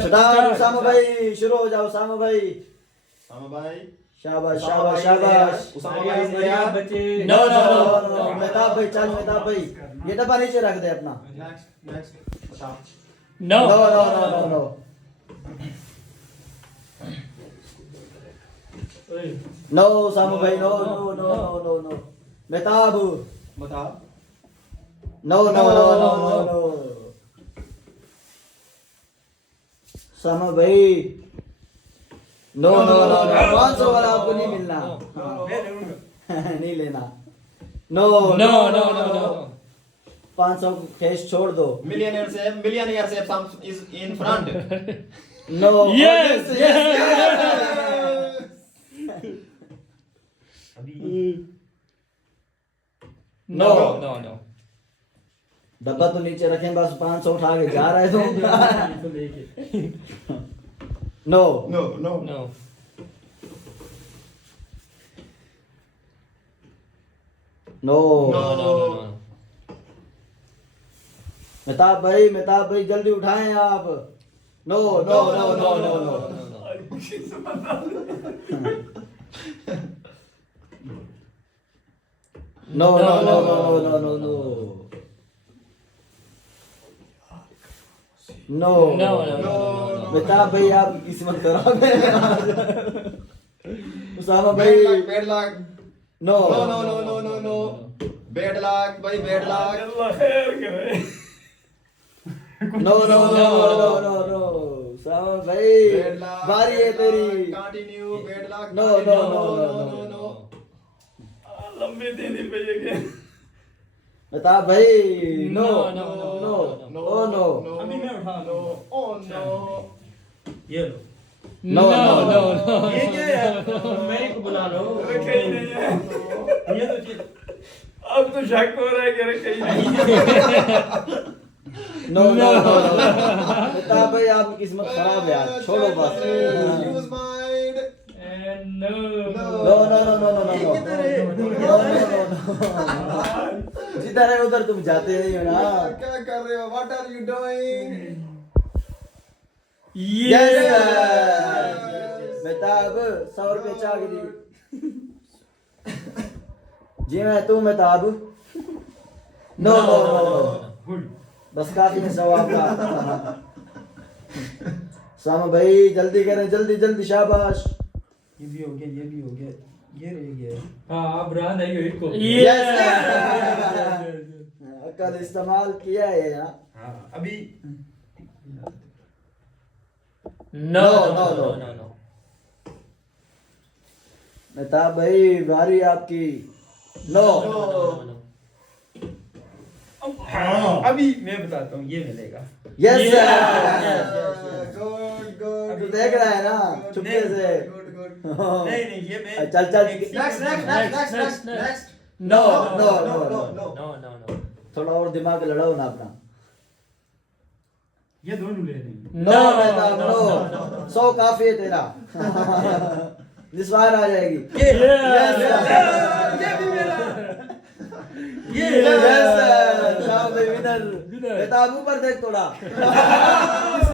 Start सामा भाई, शुरू हो जाओ सामा भाई। सामा भाई शाबाश शाबाश शाबाश। उसामा भाई तैयार बच्चे no no no no, Mehtab भाई चल, मेहताब भाई ये डब्बा नीचे रख दे अपना। नेक्स्ट बताओ no no no no no no no Sama भाई, no no no no no no. Mehtab बताओ no no no no no no. Sama भाई नो नो नो नो, 500 वाला आपको नहीं मिलना। नहीं लेना। No no no no no 500 cash छोड़ दो। millionaire से some is in front no Yes, no no no डब्बा तो नीचे रखें, बस 500 उठा के जा रहे तुम। No no no no no no no Mehtab भाई जल्दी उठाएं आप। No no no no no no no no no no no no no no no Mehtab भाई आपकी किस्मत खराब है। उसामा भाई bad luck no no no no no no no bad luck भाई bad luck no no no no no no Usama भाई bad luck बारी है तेरी। continue bad luck No, no, no, no, no. लंबे देने पे ये मेहताब भाई no No, no no, no oh no अभी मैं उठा no oh no ये लो No, no no, no no. No ये क्या है मेरे को बुला लो रखे ही नहीं है ये तो चीज अब तो शक हो रहा है कि रखे ही नहीं नो नो नो मेहताब भाई आपकी किस्मत खराब है यार, छोड़ो बस। use mind no no no no no no no जिधर है उधर तुम जाते नहीं हो ना। क्या कर रहे हो what are you doing yes Mehtab 100 रुपये चाह के दी जी मैं तू Mehtab. No no no no बस काफी है सवाब का। सामा भाई जल्दी करें, जल्दी जल्दी शाबाश। ये भी हो गया ये भी हो गया ये रह गया हाँ अब रहा नहीं हुई को यस अक्ल इस्तेमाल किया है यहाँ। हाँ अभी no no no no Mehtab भाई बारी आपकी। नो अभी मैं बताता हूँ ये मिलेगा यस गुड गुड तू देख रहा है ना चुपके से। गुड गुड नहीं नहीं ये मैं चल चल next no no no no no no थोड़ा और दिमाग लड़ाओ ना अपना। ये दोनों ले रही नो मेहताब नो 100 काफी है तेरा। निस्वार आ जाएगी। ये भी मेरा यस मेहताब ऊपर देख थोड़ा।